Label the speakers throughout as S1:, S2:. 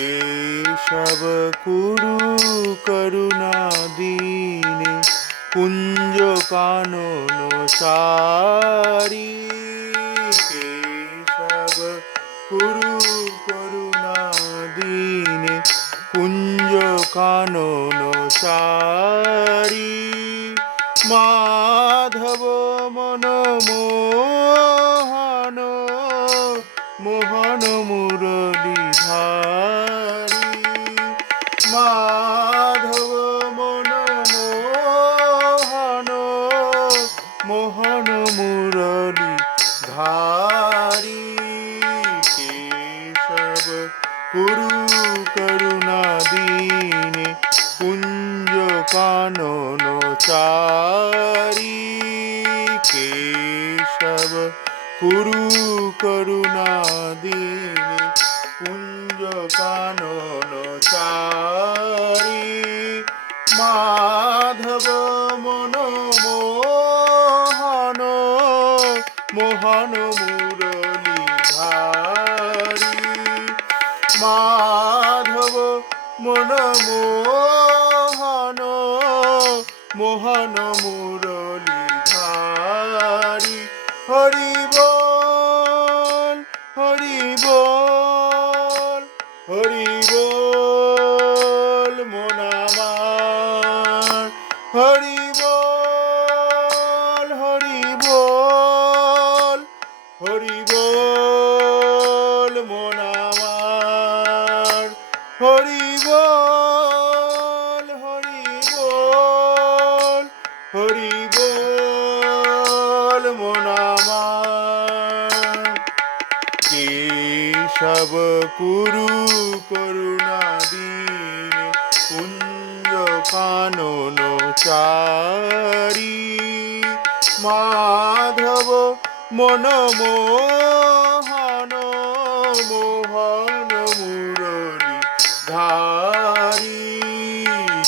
S1: কেশব কুরু করুণা দীনে কুঞ্জ কানন সারি কেশব কুরু করুণা দীনে কুঞ্জ কানন সারি মাধব মন চারি কেশব কুরু করুণা দীনে কুঞ্জ কানন চারি মাধব মন মোহন মোহন মুরলী ধারি মাধব মন মোহন মোহন মুরলী ধারি। হরি বল হরি বল হরি বল মন আমার। হরি বল হরি বল হরি বল মন আমার। হরি বল কেশব কুরু করুণা দীন কুঞ্জ কানন চারি। মাধব মন মোহন মোহন মুরলী ধারি।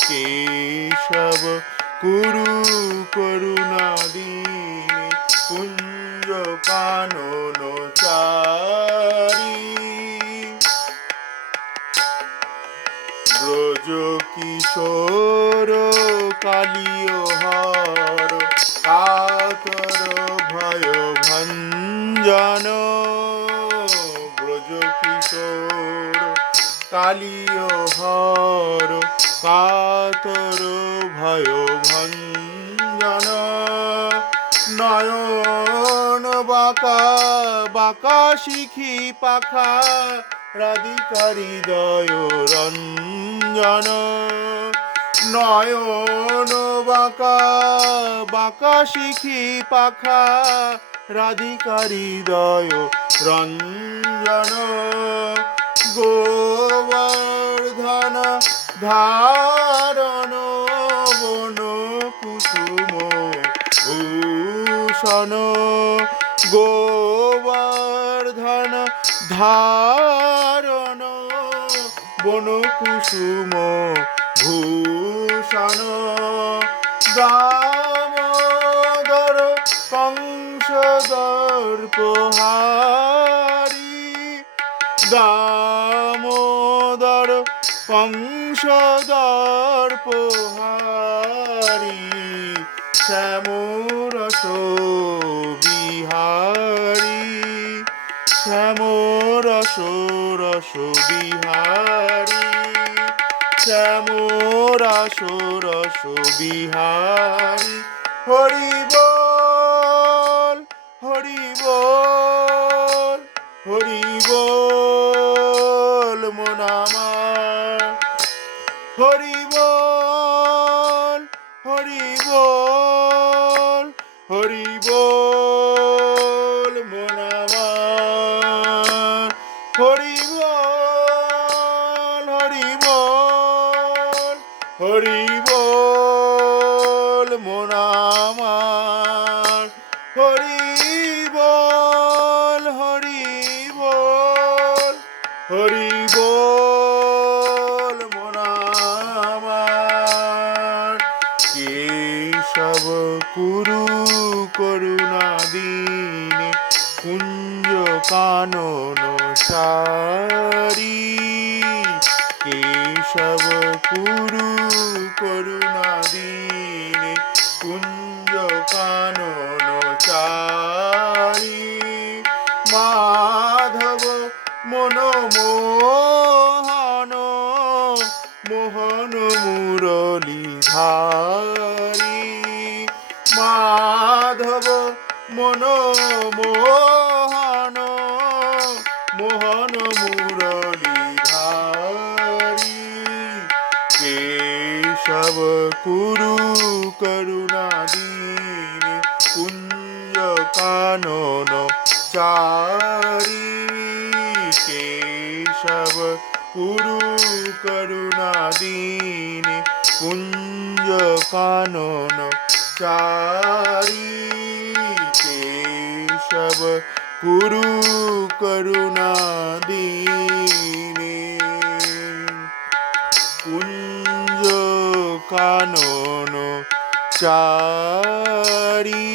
S1: কেশব কুরু করুণা দীন কুঞ্জ কানন চারি। ব্রজ কিশোর কালিয় হর কাতর ভয় ভঞ্জন। ব্রজ কিশোর কালিয় হর কাতর ভয় ভঞ্জন। নয়ন বাঁকা বাঁকা শিখি পাখা রাধিকারি দয় রঞ্জন। নয়ন বাঁকা বাঁকা শিখি পাখা, রাধিকারি দয় রঞ্জন। গোবর্ধন ধারণ বন কুসুম ভূষণ। গোবর্ধন ধারণ বন কুসুম ভূষণ দামোদর কংস দর্পহারি দামোদর দর্পহারি শ্যামরস বিহারি। শ্যামরস শ্যামরস রস বিহারি হরি বল হরি বল হরি বল মন আমার। হরি হরি বল, মন আমার। হরি বল হরি বল। হরি বল, মন আমার। কেশব কুরু করুণা দীনে কুঞ্জ কানন সারি। কেশব কুরু করুণা দীনে কুঞ্জ কানন চারি। মাধব মনমোহন মোহন মুরলী ধারি। মাধব মনমোহন মোহন মুরলী কেশব কুরু করুণা দীনে কুঞ্জ কানন চারি কেশব কুরু করুণা দীনে কুঞ্জ কানন চারি কানন চারি।